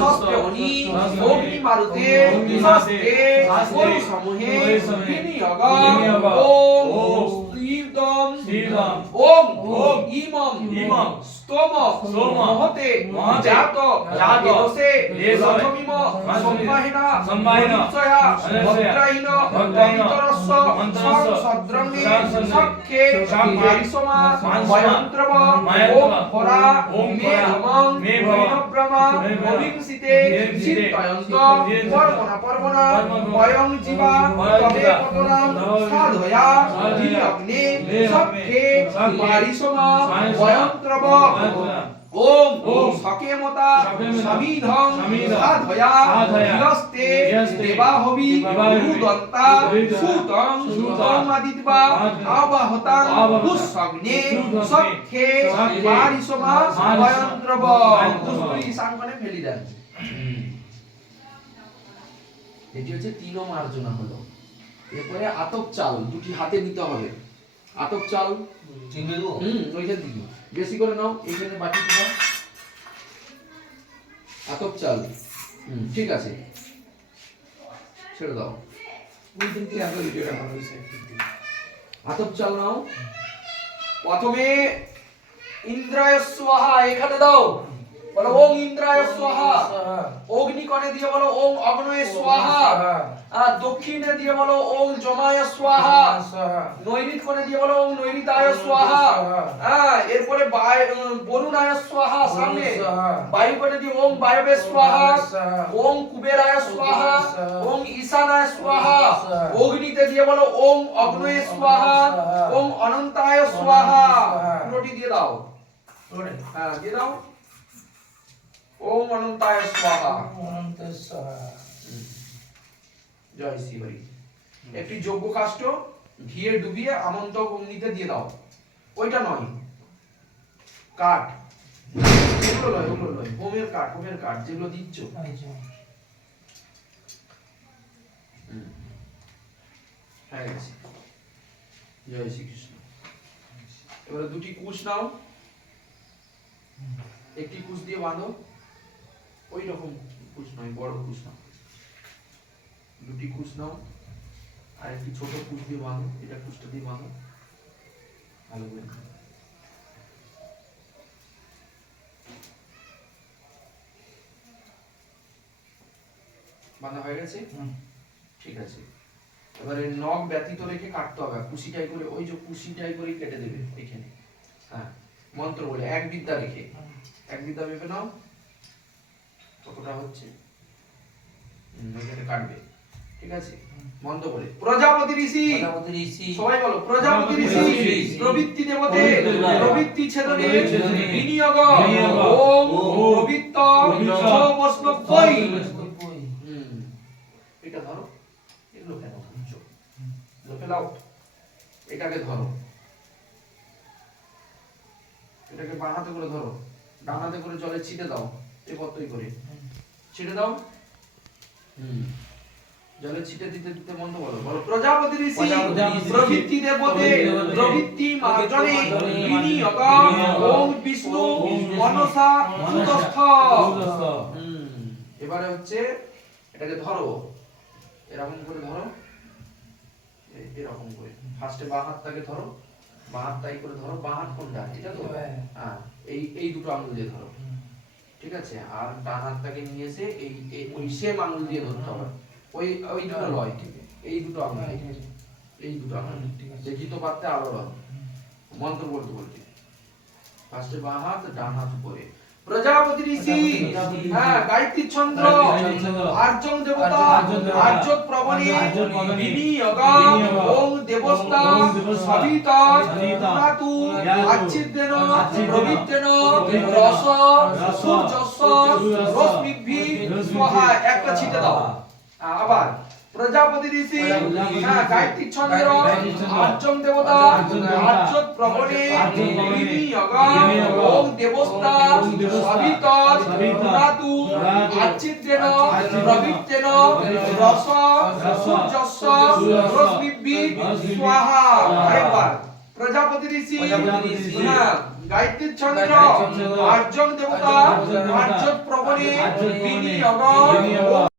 সত্যমণি, অগ্নি মারুতে সস্তে সস্তে, সমূহে বিনিয়োগ। ওম ওম। শ্রীদম। শ্রীদম, ওম। ওম। ইমম। ইমম, স্তোম স্তোম, মহতে জাত জাত, এদসে, রথমিম ভদ্রাহীন ভদ্রাহীন, মন্তরস্য মন্তরস্য, সংসদ্রমে সংসদ্রমে, সখ্যে সখ্যে, মারিসমা ময়ন্ত্রব, ওম পরা ওম মে পরা, মে ভমং, মৈনব্রমা মে ভমং, অভিংসিতে অভিংসিতে, চিন্তয়ন্ত চিন্তয়ন্ত, পর্বণা পর্বণা পর্বণা, বয়ং জীবা তবে পতনাম সাধয়া সাধয়া, ধি অগ্নে ধি সখ্যে সখ্যে, মারিসমা ময়ন্ত্রব, ওম ওম সমিধং সাধয়া দেবাহবি সুতং আবাহতাং। পুষ্পরি সাঙ্গনে ফেলি দেন। এটি হচ্ছে তিন মার্জনা হলো। এরপরে আতপ চাল দুটি হাতে নিতে হবে। আতপ চাল। হুম ওইখান থেকে। বেশি করে নাও এইখানে বাটি আতপ চাল। হুম ঠিক আছে। ছেড়ে দাও। ওই দিন কি আগে ভিডিওটা ভালো হয়েছে আতপ চাল নাও। প্রথমে ইন্দ্রায় স্বাহা এখানে দাও। বলো ওম ইন্দ্রায় স্বাহা। অগ্নি কণে দিয়ে বলো ওম অগ্নয়ে স্বাহা। দক্ষিণে দিয়ে বলো ওম জমায় স্বাহা। নৈরিত কোণে দিয়ে বলো ওম নৈরিতায় স্বাহা। হ্যাঁ এরপরে উম, বরুণায় স্বাহা সামনে। বায়ু কোণে দিয়ে ওম বায়বে স্বাহা। ওম কুবেরায় স্বাহা। ওম ঈশানায় স্বাহা। অগ্নিতে দিয়ে বলো ওম অগ্নয়ে স্বাহা। ওম অনন্তায় স্বাহা। পুরোটি দিয়ে দাও। হ্যাঁ দিয়ে দাও। ওম অনন্তায় স্বাহা। জয় শ্রী হরি একটি যোগ্য কাষ্ট, ঘিয়ে ডুবিয়ে আমন্ত অগ্নিতে দিয়ে দাও। ওইটা নয়। কাঠ। ওগুলো নয় ওগুলো নয়। হোমের কাঠ হোমের কাঠ, যেগুলো দিচ্ছ। হয়ে জয় শ্রীকৃষ্ণ। এবারে দুটি কুশ নাও। একটি কুশ দিয়ে বাঁধো। ওই রকম কুশ নয়, বড় কুশ নাও দুটি কুশ নাও আর একটি ছোট কুশ দিয়ে বাঁধো এটা কুশটা দিয়ে বাঁধো। ভালো করে বাঁধা হয়ে গেছে? ঠিক আছে। এবারে নখ ব্যতীত রেখে কাটতে হবে কুশিটাই করে ওই যে কুশিটাই করে কেটে দেবে এখানে। হ্যাঁ মন্ত্র বলে এক বিদ্যা রেখে। এক বিদ্যা ভেবে নাও কতটা হচ্ছে। কাটবে। ঠিক আছে? বন্ধ করে। প্রজাপতি ঋষি! সবাই বলো প্রজাপতি ঋষি! প্রবৃত্তি দেবতে প্রবৃত্তি ছেদনে বিনিয়োগ। ওম প্রবৃত্ত। এটা ধরো। এগুলো কেন ধরছো এগুলো ফেলাও এটাকে ধরো। এটাকে বাঁ করে ধরো। ডান করে জলে ছিটে দাও। এ কতই করে। ছিটে দাও। হুম। জলে ছিটে দিতে দিতে বন্ধ করো। বলো প্রজাপতি ঋষি প্রবৃত্তি দেবতে প্রবৃত্তি মার্জনে মার্জনে, বিনিয়োগ ওম বিষ্ণু মনসা সুতস্থ। এবারে হচ্ছে এটাকে ধরো। এরকম করে ধরো। এই- এরকম করে। ফার্স্টে বাঁ হাতটাকে ধরো। বাঁ হাতটাই করে ধরো। বাঁ হাত কোনটা? এটা তো? হ্যাঁ। এই এই দুটো আঙুল দিয়ে ধরো। ঠিক আছে? আর ডান হাতটাকে নিয়ে এসে এই এই- ওই সেম আঙুল দিয়ে ধরতে হবে। ওই ওই দুটো লয় এই দুটো আঙুল এই দুটো আঙুল দেখি তো পারতে আলো রং মন্ত্র বলতে বলতে। ফার্স্টে বাঁ হাত ডান হাত উপরে। প্রজাপতি ঋষি! হ্যাঁ গায়ত্রী চন্দ্র আর্যং দেবতা। আর্য প্রবণে। বিনিয়োগ বিনিয়োগ, দেবস্তা সবিতা আচ্ছিদ্দেন, প্রবৃত্তেন প্রবৃত্তেন, রস। সূর্যস্য রশ্মিভি, স্বাহা একটা ছিটে দাও। আবার প্রজাপতি ঋষি হ্যাঁ গায়ত্রী চন্দ্র গায়ত্রী চন্দ্র, আর্যং দেবতা আর্যং প্রবণে আর্যং প্রবণে, বিনিয়োগ বিনিয়োগ, ওং দেবস্তা সবিতা পুরাতু প্রবৃত্তেন প্রবৃত্তেন, রস সূর্যস্য রশ্মিভি, স্বাহা। আরেকবার প্রজাপতি ঋষি হ্যাঁ গায়ত্রী চন্দ্র গায়ত্রী চন্দ্র, আর্যং দেবতা আর্যং প্রবণে বিনিয়োগ বিনিয়োগ,